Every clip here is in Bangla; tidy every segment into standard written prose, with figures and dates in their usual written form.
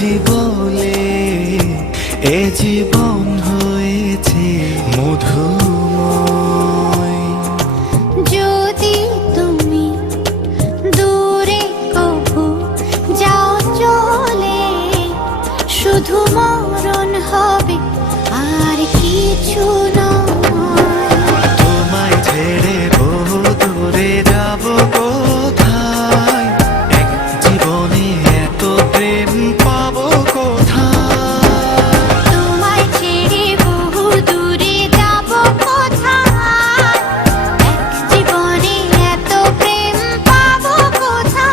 বুঝি বলে এ জীবন হয়েছে মধুময়। যদি তুমি দূরে কবু যাও চলে, শুধু মরণ হবে আর কিছু নয়। তোমায় ছেড়ে বহু দূরে যাব কোথায়, এক জীবনে এত প্রেম পাবো কোথায়। তোমায় ছেড়ে বহু দূরে যাব কোথায়, এক জীবনে এত প্রেম পাবো কোথায়।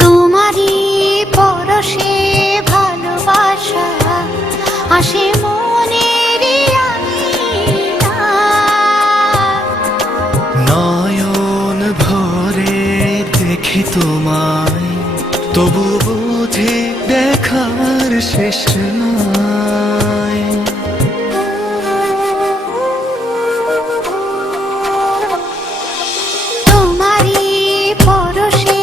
তোমারই পরশে ভালোবাসা আসে মনের আঙিনায়। নয়ন ভরে দেখি তোমায়, তবু বুঝি দেখার শেষ নাই। তোমারই পরশে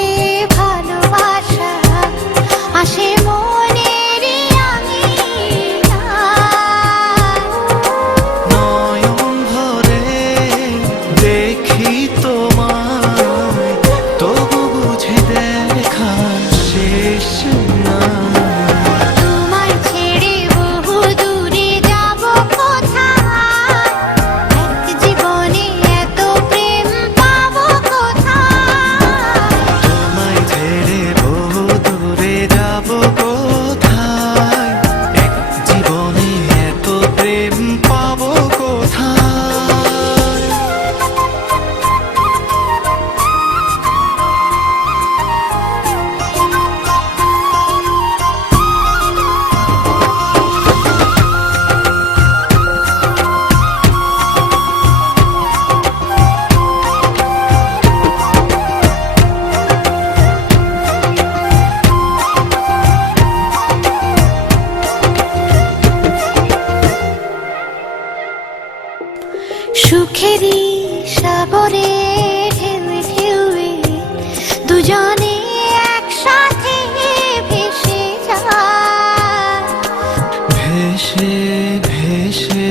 ভালোবাসা আসে মনের আঙিনায়। নয়ন ভরে দেখি তোমায়, তবু বুঝি দেখার শেষ নাই। তোমায় ছেড়ে বহু দূরে যাব কোথায়, এক জীবনে এত প্রেম পাবো কোথায়। তোমায় ছেড়ে বহু দূরে যাব কোথায়, এক জীবনে এত প্রেম পাবো কোথায়। সুখেরই সাগরে ঢেউয়ে ঢেউয়ে দুজনে একসাথে ভেসে যায়। ভেসে ভেসে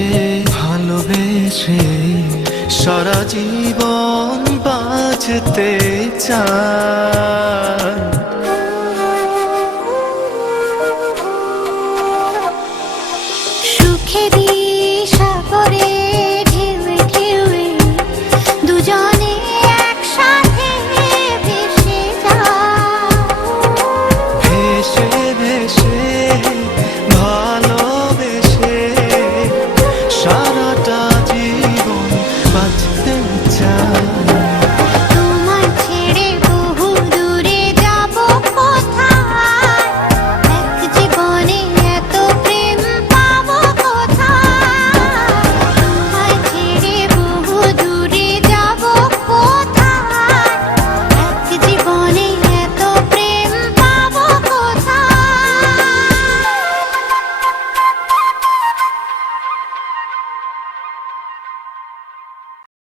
ভালোবেসে সারা জীবন বাঁচতে চাই।